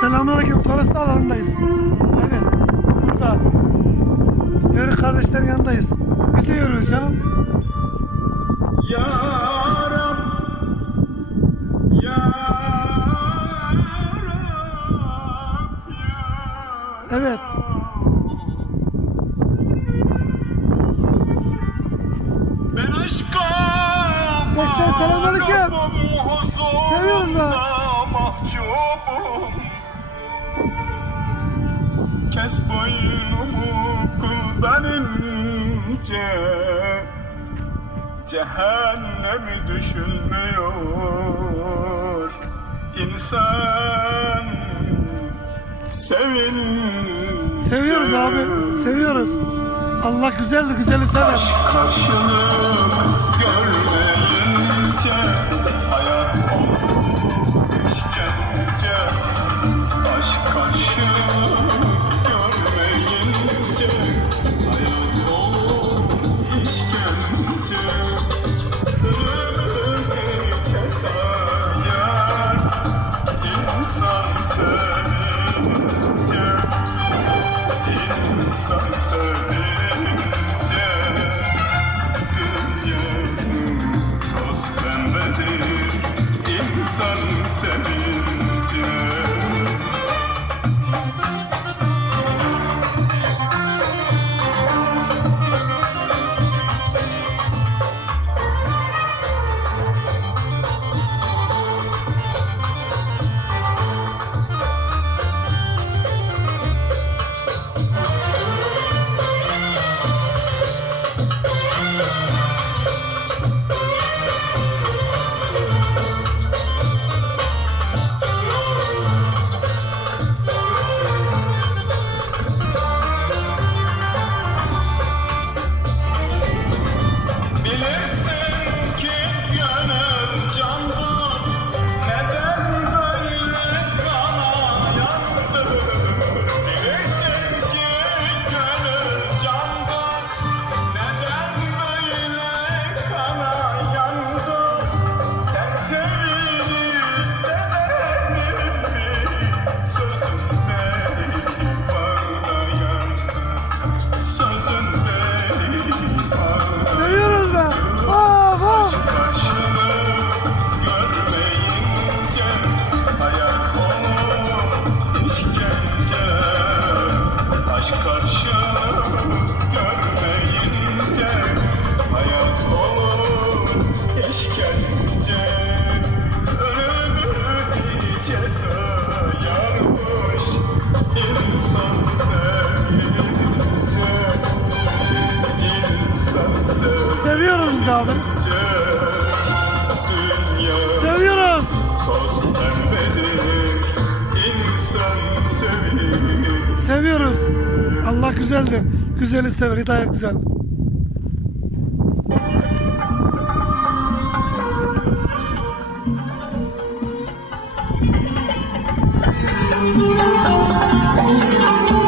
Selamünaleyküm. Toroslu alanındayız. Evet. Burada. Yörük kardeşlerin yanındayız. Biz de yürüyoruz canım. Ya Rab Ya Rab ya Evet. Ben aşka Gençler, selamünaleyküm. Seviyoruz be. Kes boynumu kuldan ince Cehennemi düşünmüyor İnsan sevin Seviyoruz abi. Seviyoruz. Allah güzeldir. Güzeli sever. Aşk karşılık görmeyince sevince İnsan sevince dünyası toz pembedir İnsan sevince Seviyoruz abi. Seviyoruz. Seviyoruz. Allah güzeldir. Güzeli sever. Hidayet güzel. Thank